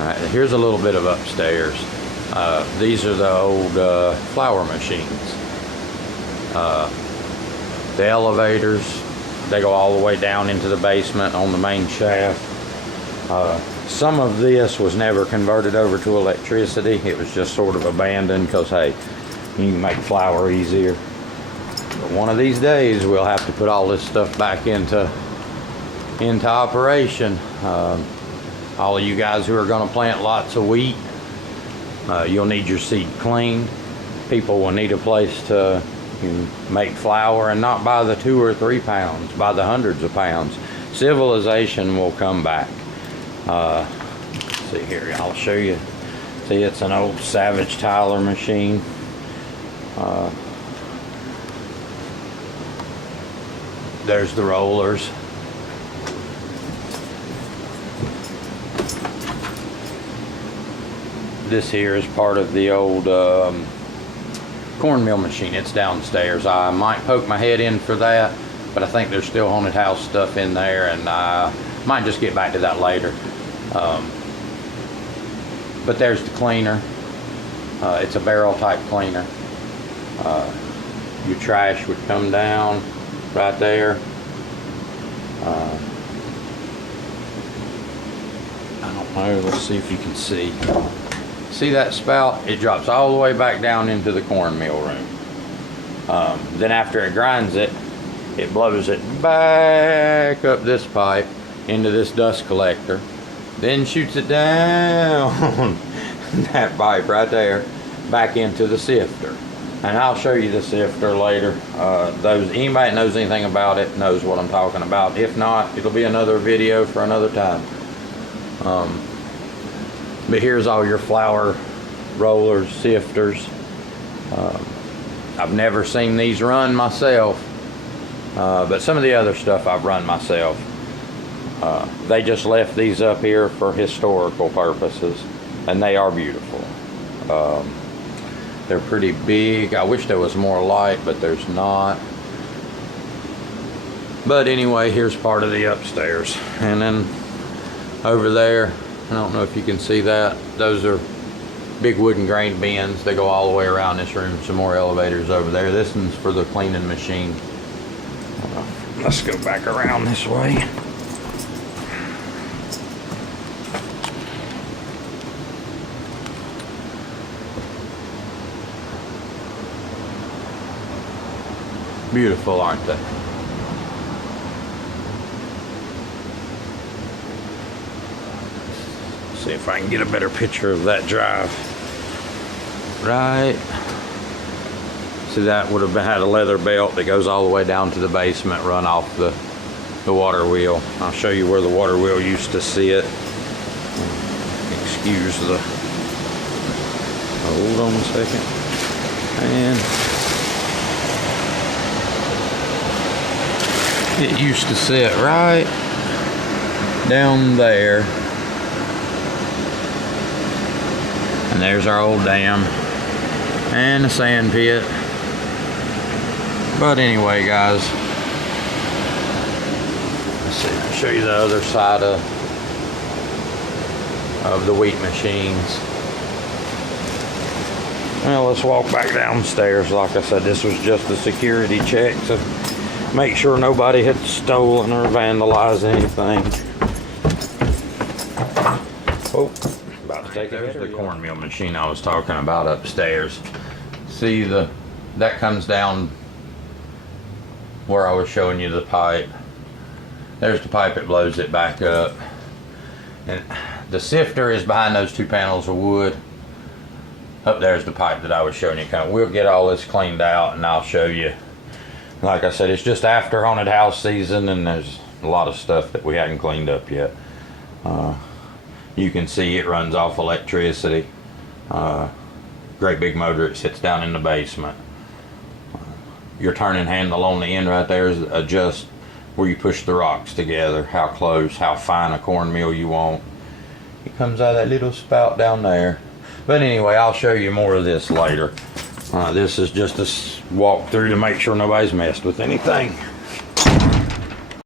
Alright, here's a little bit of upstairs. These are the old flour machines. The elevators, they go all the way down into the basement on the main shaft. Some of this was never converted over to electricity. It was just sort of abandoned because, hey, you can make flour easier. But one of these days, we'll have to put all this stuff back into operation. All of you guys who are going to plant lots of wheat, you'll need your seed cleaned. People will need a place to make flour, and not by the 2 or 3 pounds, by the hundreds of pounds. Civilization will come back. See here, I'll show you. See, it's an old Savage Tyler machine. There's the rollers. This here is part of the old cornmeal machine. It's downstairs. I might poke my head in for that, but I think there's still haunted house stuff in there, and I might just get back to that later. But there's the cleaner. It's a barrel type cleaner. Your trash would come down right there. I don't know, let's see if you can see. See that spout? It drops all the way back down into the cornmeal room. Then after it grinds it, it blows it back up this pipe into this dust collector, then shoots it down that pipe right there back into the sifter. And I'll show you the sifter later. Anybody that knows anything about it knows what I'm talking about. If not, it'll be another video for another time. But here's all your flour rollers, sifters. I've never seen these run myself, but some of the other stuff I've run myself. They just left these up here for historical purposes, and they are beautiful. They're pretty big. I wish there was more light, but there's not. But anyway, here's part of the upstairs. And then over there, I don't know if you can see that. Those are big wooden grain bins. They go all the way around this room. Some more elevators over there. This one's for the cleaning machine. Let's go back around this way. Beautiful, aren't they? See if I can get a better picture of that drive. Right. See, that would have had a leather belt that goes all the way down to the basement, run off the water wheel. I'll show you where the water wheel used to sit. Excuse the... Hold on a second. And it used to sit right down there. And there's our old dam and the sand pit. But anyway, guys, let's see, I'll show you the other side of the wheat machines. Well, let's walk back downstairs. Like I said, this was just a security check to make sure nobody had stolen or vandalized anything. Oh, about to take There's the cornmeal machine I was talking about upstairs. See, that comes down where I was showing you the pipe. There's the pipe that blows it back up. And the sifter is behind those 2 panels of wood. Up there's the pipe that I was showing you. We'll get all this cleaned out and I'll show you. Like I said, it's just after haunted house season, and there's a lot of stuff that we hadn't cleaned up yet. You can see it runs off electricity. Great big motor. It sits down in the basement. Your turning handle on the end right there is adjust where you push the rocks together, how close, how fine a cornmeal you want. It comes out of that little spout down there. But anyway, I'll show you more of this later. This is just a walk through to make sure nobody's messed with anything.